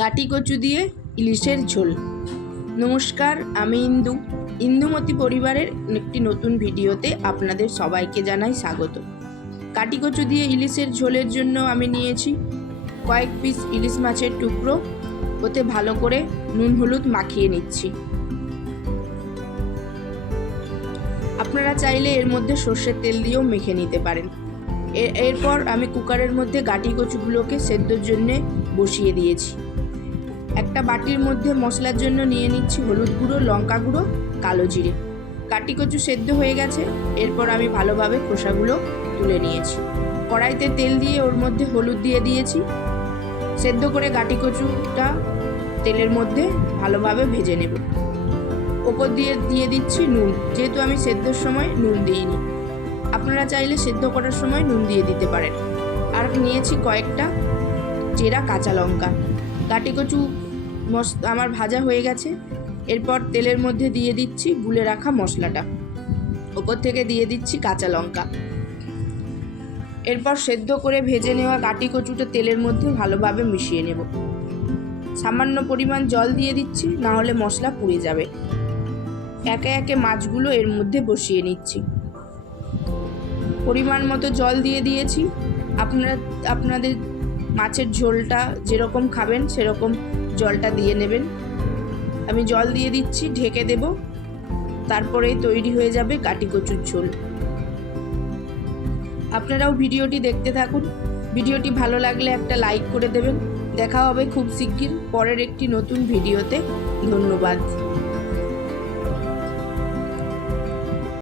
গাটি কচু দিয়ে ইলিশের ঝোল। নমস্কার, আমি ইন্দুমতি পরিবারের একটি নতুন ভিডিওতে আপনাদের সবাইকে জানাই স্বাগত। গাটি কচু দিয়ে ইলিশের ঝোলের জন্য আমি নিয়েছি কয়েক পিস ইলিশ মাছের টুকরো। ওতে ভালো করে নুন হলুদ মাখিয়ে নিচ্ছি। আপনারা চাইলে এর মধ্যে সর্ষের তেল দিয়েও মেখে নিতে পারেন। এরপর আমি কুকারের মধ্যে গাটি কচুগুলোকে সেদ্ধর জন্য বসিয়ে দিয়েছি। একটা বাটির মধ্যে মশলার জন্য নিয়ে নিচ্ছি হলুদ গুঁড়ো, লঙ্কা গুঁড়ো, কালো জিরে। গাটি কচু সেদ্ধ হয়ে গেছে। এরপর আমি ভালোভাবে খোসাগুলো তুলে নিয়েছি। কড়াইতে তেল দিয়ে ওর মধ্যে হলুদ দিয়ে দিয়েছি। সেদ্ধ করে গাটি কচুটা তেলের মধ্যে ভালোভাবে ভেজে নেব। ওপর দিয়ে দিচ্ছি নুন, যেহেতু আমি সেদ্ধর সময় নুন দিইনি। আপনারা চাইলে সেদ্ধ করার সময় নুন দিয়ে দিতে পারেন। আর নিয়েছি কয়েকটা চেরা কাঁচা লঙ্কা। গাটি কচু আমার ভাজা হয়ে গেছে। এরপর তেলের মধ্যে দিয়ে দিচ্ছি গুলে রাখা মশলাটা। ওপর থেকে দিয়ে দিচ্ছি কাঁচা লঙ্কা। এরপর সেদ্ধ করে ভেজে নেওয়া গাটি কচুটা তেলের মধ্যে ভালোভাবে মিশিয়ে নেব। সামান্য পরিমাণ জল দিয়ে দিচ্ছি, না হলে মশলা পুড়ে যাবে। একে একে মাছগুলো এর মধ্যে বসিয়ে নিচ্ছি। পরিমাণ মতো জল দিয়ে দিয়েছি। আপনাদের মাছের ঝোলটা যেরকম খাবেন সেরকম জলটা দিয়ে নেবেন। আমি জল দিয়ে দিচ্ছি, ঢেকে দেব। তারপরেই তৈরি হয়ে যাবে গাটি কচুর ঝোল। আপনারাও ভিডিওটি দেখতে থাকুন। ভিডিওটি ভালো লাগলে একটা লাইক করে দেবেন। দেখা হবে খুব শিগগির পরের একটি নতুন ভিডিওতে। ধন্যবাদ।